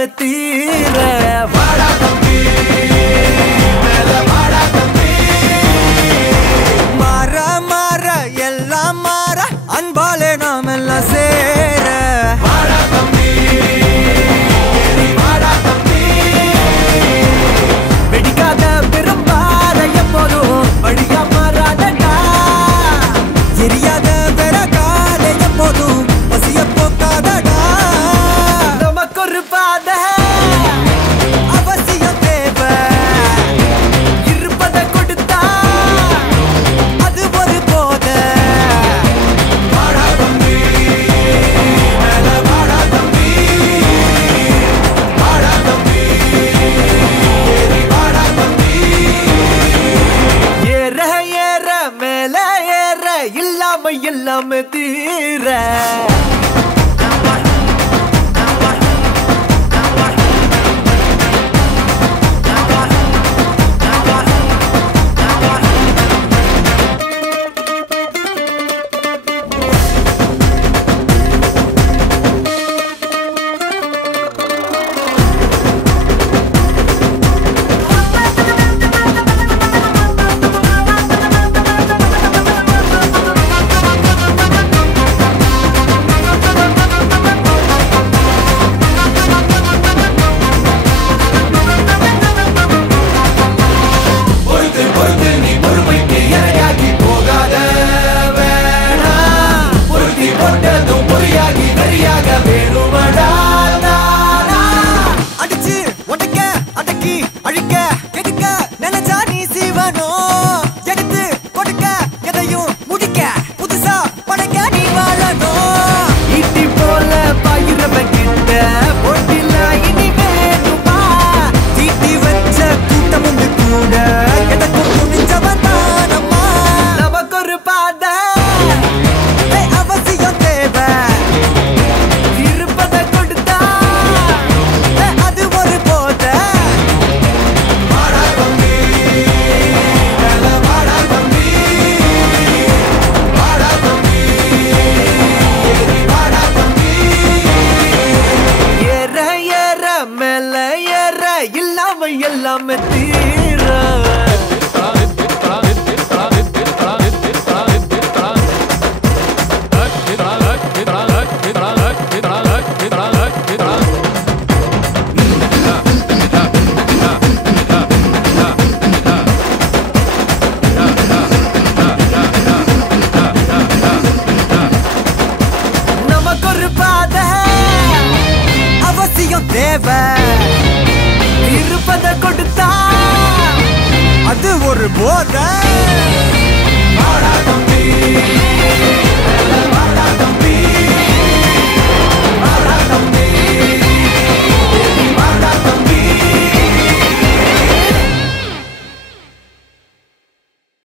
எல்லாமே தீர வாடா தம்பி வாடா தம்பி மாற மாற எல்லாம் மாற அன்பாலே நாம் எல்லாம் சேர வாடா தம்பி வாடா தம்பி வெடிக்காத பெரும்பாத எப்போதும் வழியா மாறாதடா எரியாத பெறகாத எப்போதும் பசிய போக்காதடா நமக்கு ஒரு பாதை அவசியம் தேவை இருப்பதை கொடுத்தா அது ஒரு போதை வாடா தம்பி வாடா தம்பி வாடா தம்பி வாடா தம்பி ஏற ஏற மேல ஏற இல்லாம எல்லாமே தீர எல்லாமே தீர நமக்கு ஒரு பாதை அவசியம் தேவை இருப்பதை கொடுத்தா அது ஒரு போதை வாடா தம்பி